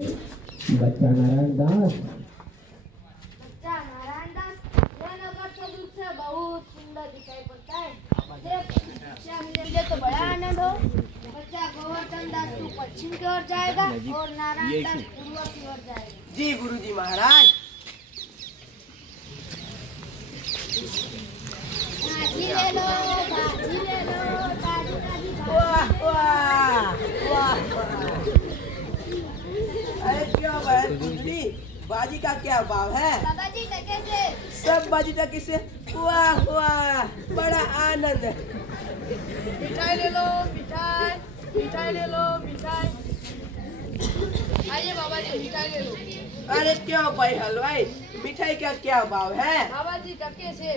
बच्चा नारायण दास, यह नगर तो दूर से बहुत सुंदर दिखाई पड़ता है। मुझे तो बड़ा आनंद हो। बच्चा गोवर्धन दास तू पश्चिम की ओर जाएगा और नारायण दास पूर्व की ओर जाएगा। जी गुरुजी महाराज। भाजी ले लो, भाजी ले लो, ताजी ताजी वाह वाह वाह। अरे क्यों बहन गुरुजी, बाजी का क्या भाव है? बाबा जी टके से सब बाजी टके से। वाह वाह, बड़ा आनंद है। मिठाई ले लो, मिठाई, मिठाई ले लो, मिठाई। आइए बाबा जी, मिठाई ले लो। अरे क्यों भाई हलवाई, मिठाई का क्या भाव है? बाबा जी टके से।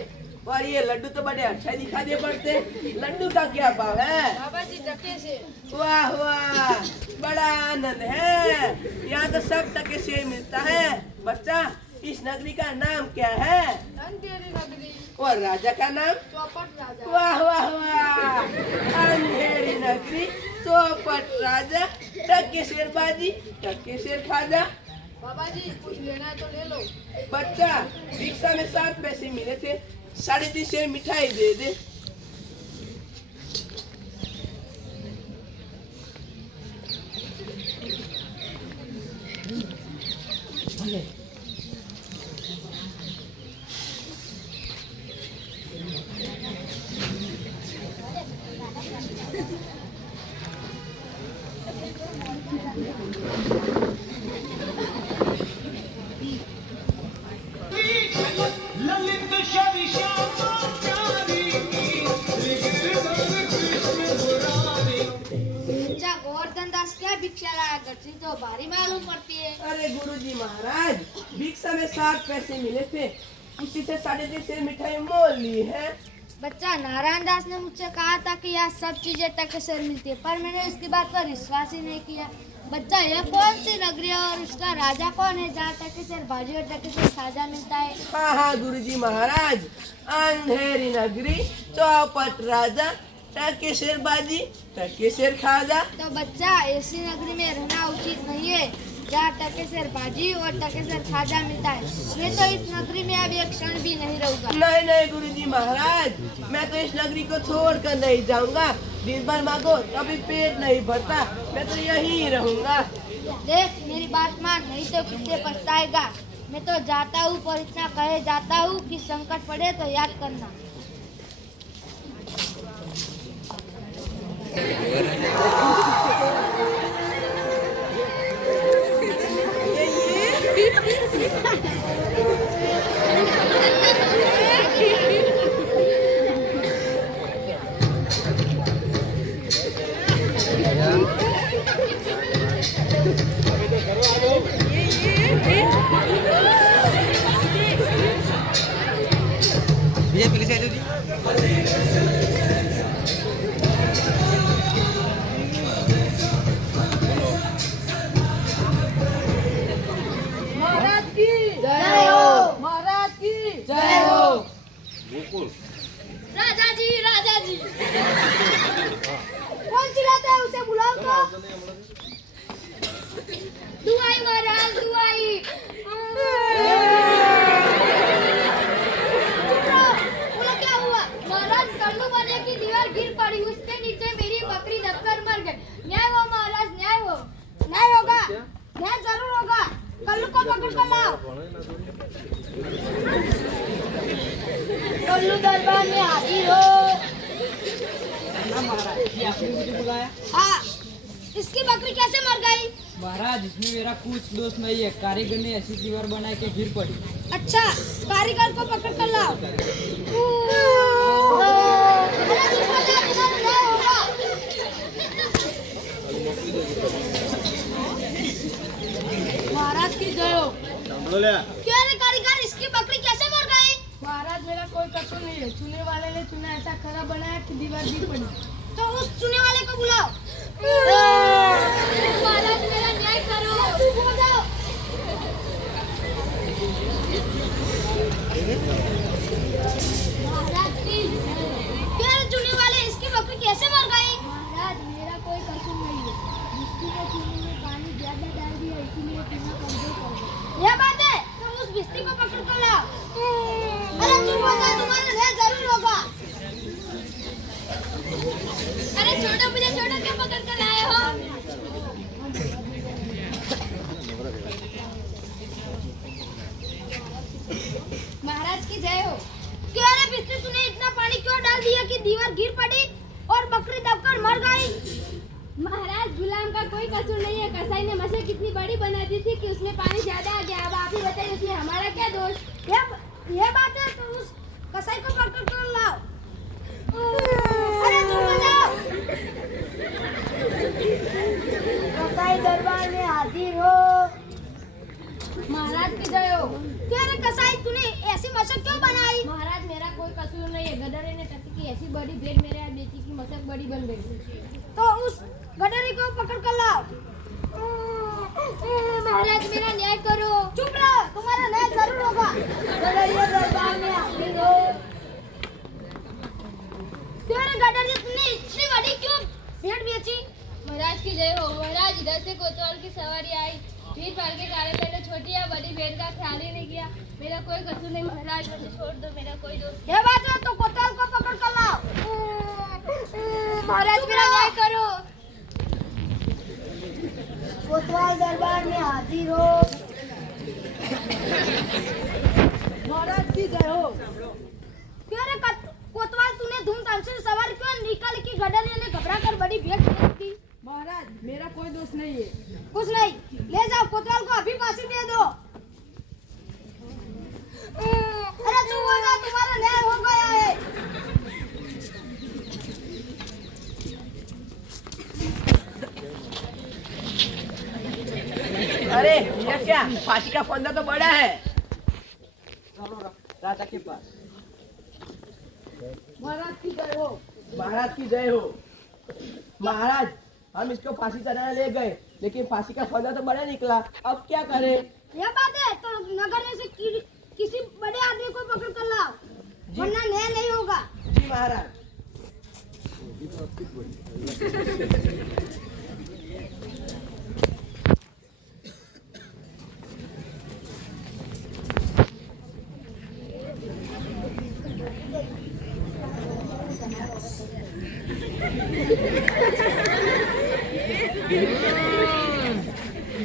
और ये लड्डू तो बड़े अच्छे दिखाई पड़ते, लड्डू का क्या भाव है? बाबा जी टके से। वाह वाह, बड़ा आनंद है। यहाँ तो सब टके से मिलता है। बच्चा, इस नगरी का नाम क्या है? अंधेरी नगरी, और राजा का नाम? चौपट राजा। वाह वाह वाह, अंधेरी नगरी, चौपट राजा, टके शेर बाजी, टके शेर खाजा। बाबा जी कुछ लेना है तो ले लो। बच्चा, रिक्शा में 7 पैसे मिले थे, 3.5 मिठाई दे दे। ललित शवि श्यामा प्यारी कृष्ण मुरारी। बच्चा गोवर्धन दास क्या भिक्षा लाया, गर्मी तो भारी मालूम पड़ती है। अरे गुरुजी महाराज, भिक्षा में 7 पैसे मिले थे, उसी से 3.5 मिठाई मोल ली है। बच्चा नारायण दास ने मुझसे कहा था कि यहाँ सब चीजें टके से मिलती है, पर मैंने इसकी बात पर विश्वास ही नहीं किया। बच्चा यह कौन सी नगरी है और इसका राजा कौन है जहाँ टके से भाजी और टके से साजा मिलता है? हाँ हाँ गुरुजी महाराज, अंधेरी नगरी, चौपट राजा, टके शेर बाजी, टके शेर खाजा। तो बच्चा ऐसी नगरी में रहना उचित नहीं है जहाँ टके से भाजी और टके से खाजा मिलता है। मैं तो इस नगरी में अभी एक क्षण भी नहीं रहूंगा। नहीं नहीं गुरुजी महाराज, मैं तो इस नगरी को छोड़कर नहीं जाऊंगा। दिन भर मांगो कभी पेट नहीं भरता, मैं तो यहीं रहूंगा। देख मेरी बात मान, नहीं तो किससे पछताएगा। मैं तो जाता हूँ, पर इतना कहे जाता हूँ कि संकट पड़े तो याद करना। महाराज की जय हो। महाराज की जय हो। राजा जी, राजा जी। कौन चिल्लाता है, उसे बुलाओ तो। दुआई महाराज, दुआई। बोलो क्या हुआ? महाराज कल्लू बने की दीवार गिर पड़ी, उसके नीचे मेरी बकरी दबकर मर गई। न्याय हो महाराज, न्याय हो। न्याय होगा, न्याय जरूर होगा। कल्लू को पकड़ कर लाओ। कल्लू दरबार में हाजिर हो। हाँ, इसकी बकरी कैसे मर गई? महाराज, इसमें मेरा कुछ दोष नहीं है। कारीगर ने ऐसी दीवार बनाई कि गिर पड़ी। अच्छा, कारीगर को पकड़ कर लाओ। महाराज की जय हो। क्या रे कारीगर, इसकी बकरी कैसे मर गई? महाराज मेरा कोई कसूर नहीं है। चुने वाले ने चुना ऐसा खराब बनाया कि दीवार गिर पड़ी। तो उस चुने वाले को बुलाओ। महाराज मेरा न्याय करो। हो जाओ। महाराज की क्या रे चुने वाले, इसकी बकरी कैसे मर गई? महाराज मेरा कोई कसूर नहीं है। जिसकी के चुने में पानी ज्यादा डाल दिया, इसलिए दीवार गिर पड़ी और बकरी दबकर मर गई। महाराज गुलाम का कोई कसूर नहीं है। कसाई ने मछली कितनी बड़ी बना दी थी कि उसमें पानी ज्यादा आ गया। अब आप ही बताइए उसमें हमारा क्या दोष? ये बात है तो उस कसाई को पकड़ कर लाओ। अरे तुम बजाओ। कसाई दरबार में हाजिर हो। महाराज की जय हो। क्या रे कसाई, तूने ऐसी मशक क्यों बनाई? महाराज मेरा कोई कसूर नहीं है। गदरे ने टट्टी की ऐसी बड़ी भेड़ मेरे यहाँ बेची की मशक बड़ी बन गई। तो उस गडरी को पकड़ कर लाओ। महाराज मेरा न्याय करो। चुप रहो, तुम्हारा न्याय जरूर होगा। गडरिया दरबार में हाजिर हो। क्या रे गडरी, तूने इतनी बड़ी क्यों भेड़ बेची? महाराज की जय हो। महाराज इधर से कोतवाल की सवारी आई। भीड़ भाड़ के कारण मैंने छोटी या बड़ी भेड़ का ख्याल ही नहीं किया। मेरा कोई कसूर नहीं महाराज, मुझे छोड़ दो, मेरा कोई दोस्त ये बात है तो कोतवाल को पकड़ कर लाओ। महाराज मेरा न्याय करो। कोतवाल दरबार में हाजिर हो। महाराज की जय हो। क्या रे कोतवाल, तूने धूमधाम से सवारी क्यों निकाली कि गडरी ने घबरा कर बड़ी भेड़ बेच दी? महाराज मेरा कोई दोष नहीं है। कुछ नहीं, ले जाओ कोतवाल को अभी फांसी दे दो। अरे चुप हो जाओ, तुम्हारा न्याय हो गया है। अरे ये क्या, फांसी का फंदा तो बड़ा है। राजा के पास। महाराज की जय हो। महाराज की जय हो। महाराज हम इसको फांसी चढ़ाने ले गए, लेकिन फांसी का फंदा तो बड़ा निकला। अब क्या करें? यह बात है तो नगर में से किसी बड़े आदमी को पकड़ कर लाओ, वरना न्याय नहीं होगा। जी महाराज।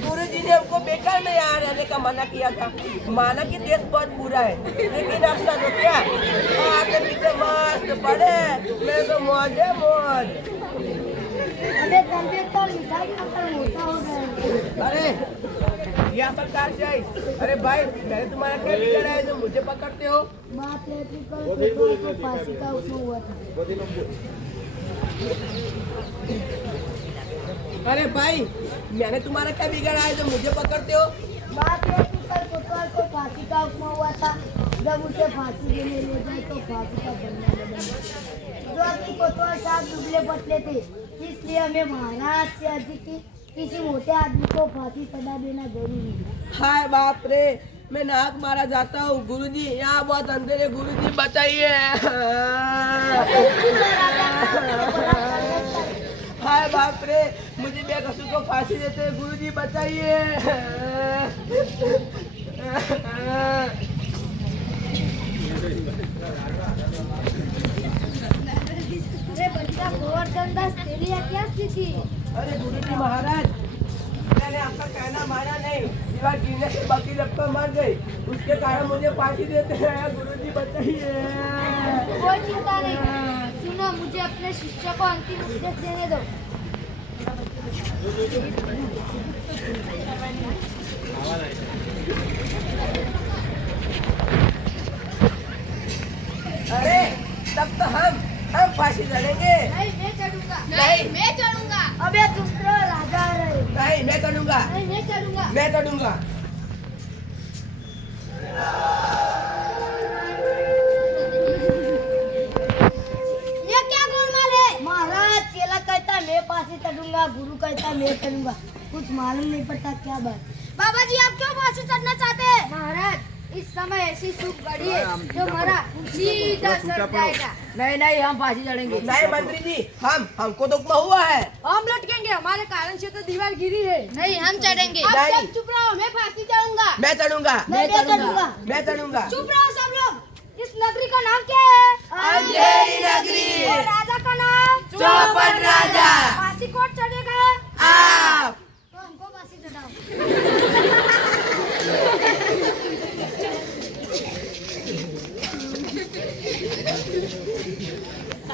गुरुजी ने हमको बेकार में यहाँ रहने का मना किया था। माना कि देश बहुत बुरा है, लेकिन अब तो क्या, आगे पीछे मस्त पड़े, मैं तो मौज है मौज। अबे तंबे तो मिठाई खत्म होता होगा। अरे यहाँ पर कहाँ से आई? अरे भाई मैंने तुम्हारा क्या बिगाड़ा है जो मुझे पकड़ते हो? बात है कि कल कोतवाल को फांसी का हुक्म हुआ था। अरे भाई मैंने तुम्हारा क्या बिगाड़ा है जो मुझे पकड़ते हो? बात है कि कल कोतवाल को फांसी का हुक्म हुआ था। जब उसे फांसी देने ले जाए तो फांसी का बंदा बना। जो कि कोतवाल साहब दुबले पतले थे, इसलिए हमें महाराज से अर्जी की किसी मोटे आदमी को फांसी चढ़ा देना जरूरी है। हाय बाप रे, मैं नाक मारा जाता हूँ। गुरुजी यहाँ बहुत अंधेरे, गुरुजी बताइए। हाय बाप रे, मुझे बेकसूर को फांसी देते हैं, गुरुजी बताइए। अरे बच्चा गोवर्धन दास, तेरी यह क्या स्थिति? अरे गुरुजी महाराज, मैंने आपका कहना माना नहीं। दीवार गिरने से बकरी लगकर मर गई, उसके कारण मुझे फांसी देते हैं। गुरुजी बताइए। कोई चिंता नहीं, सुनो, मुझे अपने शिष्य को अंतिम उपदेश देने दो। अरे तब तो हम फांसी लड़ेंगे। नहीं, मैं चढ़ूंगा। नहीं, मैं चढ़ूंगा। अबे दूसरा राजा रहे। नहीं मैं चढ़ूंगा। नहीं, मैं चढ़ूंगा। मैं चढ़ूंगा। ये क्या गोलमाल है? महाराज, चेला कहता मैं फांसी चढ़ूंगा, गुरु कहता मैं चढ़ूंगा, कुछ मालूम नहीं पड़ता क्या बात। बाबा जी, आप क्यों फांसी चढ़ना चाहते हैं? महाराज, इस समय ऐसी सूख गड़ी है जो मरा सीधा सड़ जाएगा। नहीं हम फांसी चढ़ेंगे। नहीं मंत्री जी, हमको तो उपमा हुआ है। हम लटकेंगे, हमारे कारण से तो दीवार गिरी है। नहीं हम चढ़ेंगे। आप नहीं। सब चुप रहो, मैं फांसी चढ़ूंगा। मैं चढ़ूंगा। मैं चढ़ूंगा। मैं चढ़ूंगा। चुप रहो सब लोग। इस नगरी का नाम क्या है? अंधेरी नगरी। और राजा का नाम? चौपन राजा। फांसी कौन चढ़ेगा? आप। तो हमको फांसी चढ़ाओ।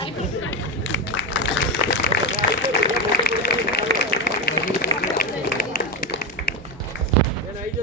है